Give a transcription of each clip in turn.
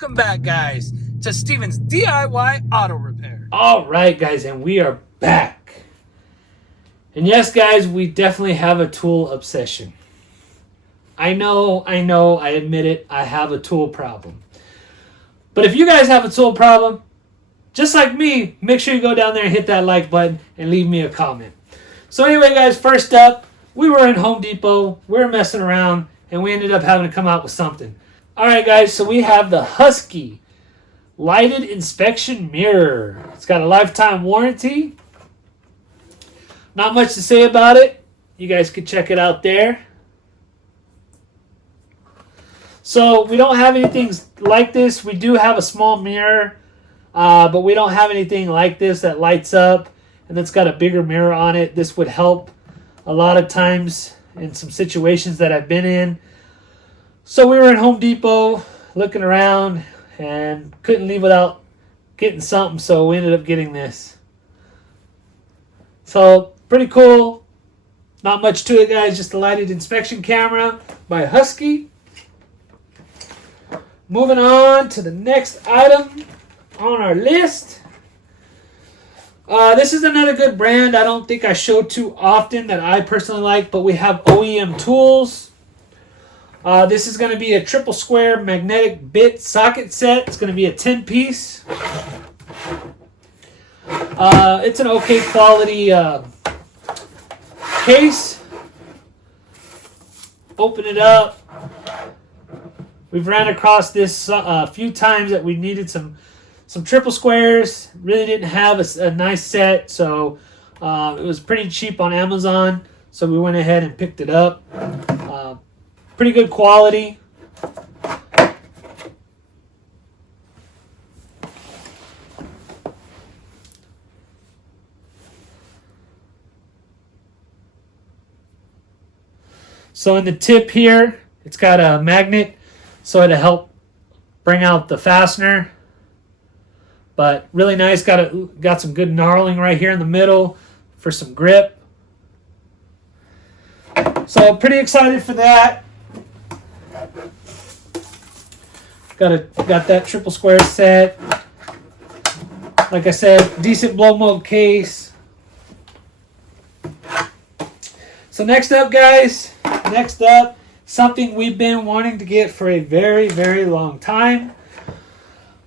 Welcome back, guys, to Steven's DIY Auto Repair. All right, guys, and we are back. And yes, guys, we definitely have a tool obsession. I know, I admit it, I have a tool problem. But if you guys have a tool problem, just like me, make sure you go down there and hit that like button and leave me a comment. So anyway, guys, first up, we were in Home Depot, we were messing around, and we ended up having to come out with something. All right, guys, so we have the Husky Lighted Inspection Mirror. It's got a lifetime warranty. Not much to say about it. You guys can check it out there. So we don't have anything like this. We do have a small mirror, but we don't have anything like this that lights up and that's got a bigger mirror on it. This would help a lot of times in some situations that I've been in. So we were in Home Depot looking around and couldn't leave without getting something, so we ended up getting this. So pretty cool. Not much to it, guys. Just a lighted inspection camera by Husky. Moving on to the next item on our list. This is another good brand. I don't think I show too often that I personally like, but we have OEM Tools. This is going to be a triple square magnetic bit socket set. It's going to be a 10-piece. It's an okay quality case. Open it up. We've ran across this a few times that we needed some triple squares. Really didn't have a nice set, so it was pretty cheap on Amazon. So we went ahead and picked it up. Pretty good quality. So in the tip here, it's got a magnet, so it'll help bring out the fastener. But really nice. Got some good knurling right here in the middle for some grip. So pretty excited for that. Got that triple square set. Like I said, decent blow mold case. So next up, guys. Something we've been wanting to get for a very, very long time.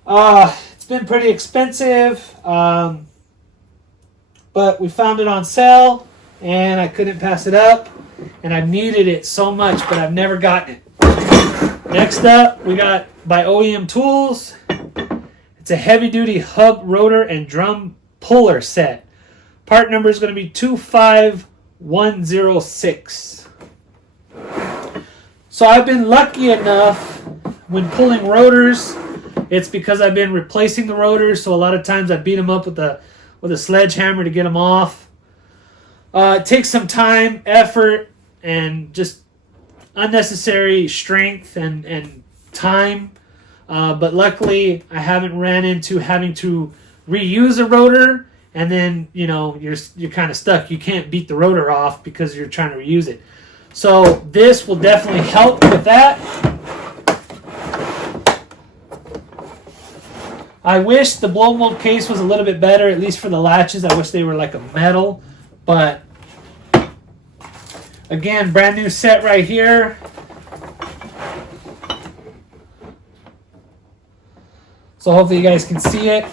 It's been pretty expensive, but we found it on sale, and I couldn't pass it up. And I've needed it so much, but I've never gotten it. Next up, we got by OEM Tools. It's a heavy-duty hub, rotor, and drum puller set. Part number is going to be 25106. So I've been lucky enough when pulling rotors. It's because I've been replacing the rotors, so a lot of times I beat them up with a sledgehammer to get them off. It takes some time, effort, and just unnecessary strength and time. But luckily, I haven't ran into having to reuse a rotor, and then you're kind of stuck. You can't beat the rotor off because you're trying to reuse it. So this will definitely help with that. I wish the blow mold case was a little bit better, at least for the latches. I wish they were like a metal. But again, brand new set right here. So hopefully you guys can see it.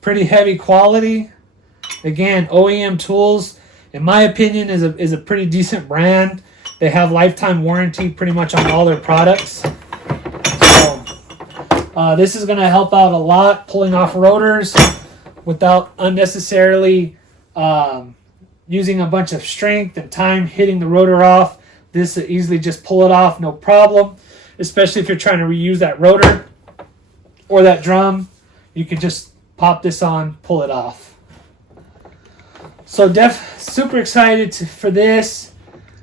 Pretty heavy quality. Again, OEM Tools, in my opinion, is a pretty decent brand. They have lifetime warranty pretty much on all their products. So this is going to help out a lot, pulling off rotors without unnecessarily using a bunch of strength and time hitting the rotor off. This will easily just pull it off, no problem. Especially if you're trying to reuse that rotor or that drum, you can just pop this on, pull it off. So super excited for this.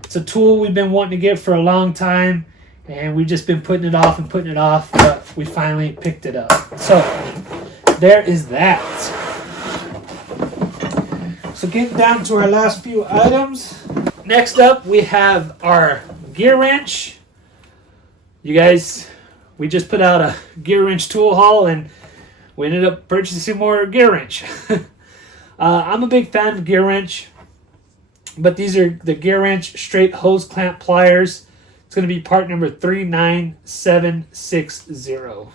It's a tool we've been wanting to get for a long time, and we've just been putting it off, but we finally picked it up. So there is that. So getting down to our last few items. Next up, we have our gear wrench. You guys, we just put out a gear wrench tool haul and we ended up purchasing more gear wrench. I'm a big fan of gear wrench, but these are the gear wrench straight hose clamp pliers. It's going to be part number 39760.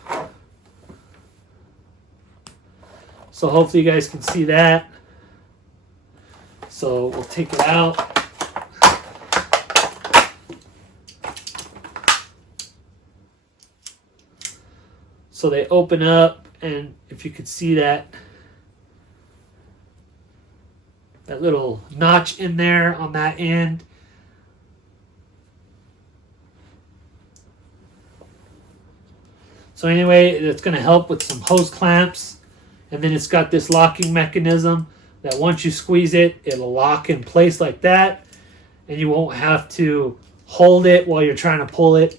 So hopefully you guys can see that. So we'll take it out. So they open up, and if you could see that little notch in there on that end. So anyway, it's going to help with some hose clamps. And then it's got this locking mechanism that once you squeeze it, it'll lock in place like that. And you won't have to hold it while you're trying to pull it.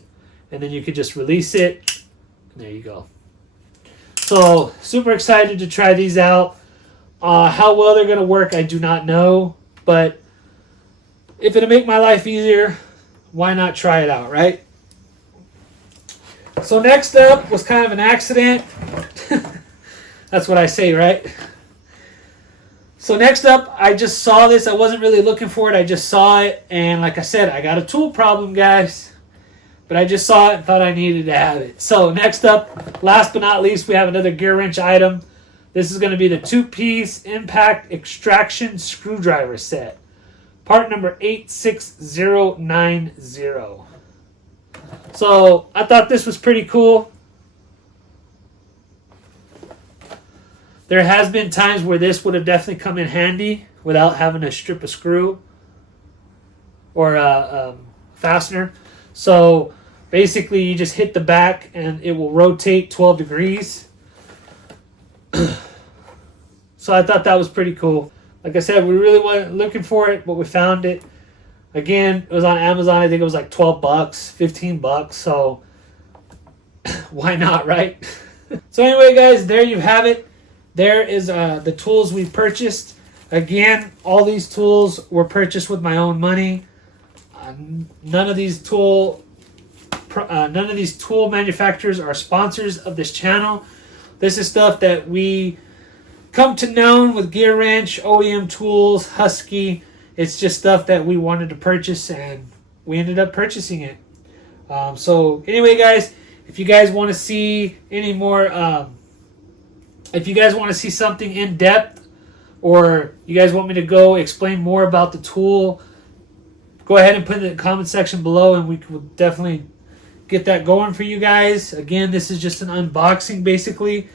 And then you can just release it. And there you go. So super excited to try these out. How well they're going to work, I do not know. But if it'll make my life easier, why not try it out, right? So next up was kind of an accident. That's what I say, right? So next up, I just saw this. I wasn't really looking for it. I just saw it. And like I said, I got a tool problem, guys. But I just saw it and thought I needed to have it. So next up, last but not least, we have another gear wrench item. This is going to be the 2-piece impact extraction screwdriver set. Part number 86090. So I thought this was pretty cool. There has been times where this would have definitely come in handy without having to strip a screw or a fastener. So basically you just hit the back and it will rotate 12 degrees. So I thought that was pretty cool. Like I said, we really weren't looking for it, but we found it. Again, it was on Amazon. I think it was like $12, $15. So why not, right? So anyway, guys, there you have it. There is the tools we purchased. Again, all these tools were purchased with my own money. None of these tool manufacturers are sponsors of this channel. This is stuff that we come to know with Gear Wrench, OEM Tools, Husky. It's just stuff that we wanted to purchase, and we ended up purchasing it. So anyway, guys, if you guys want to see any more, if you guys want to see something in depth, or you guys want me to go explain more about the tool, go ahead and put it in the comment section below, and we will definitely get that going for you guys. Again, this is just an unboxing, basically,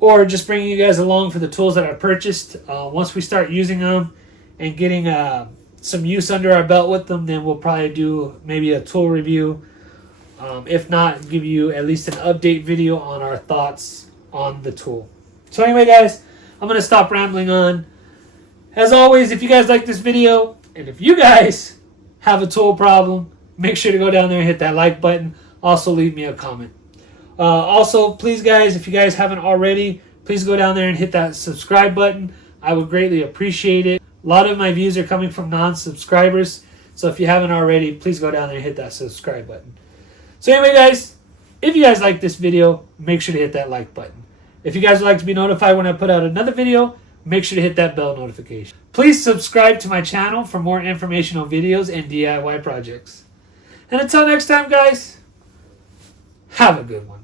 or just bringing you guys along for the tools that I purchased. Once we start using them and getting some use under our belt with them, then we'll probably do maybe a tool review. If not, give you at least an update video on our thoughts on the tool. So anyway, guys, I'm going to stop rambling on. As always, if you guys like this video, and if you guys have a tool problem, make sure to go down there and hit that like button. Also, leave me a comment. Also, please, guys, if you guys haven't already, please go down there and hit that subscribe button. I would greatly appreciate it. A lot of my views are coming from non-subscribers. So if you haven't already, please go down there and hit that subscribe button. So anyway, guys, if you guys like this video, make sure to hit that like button. If you guys would like to be notified when I put out another video, make sure to hit that bell notification. Please subscribe to my channel for more informational videos and DIY projects. And until next time, guys, have a good one.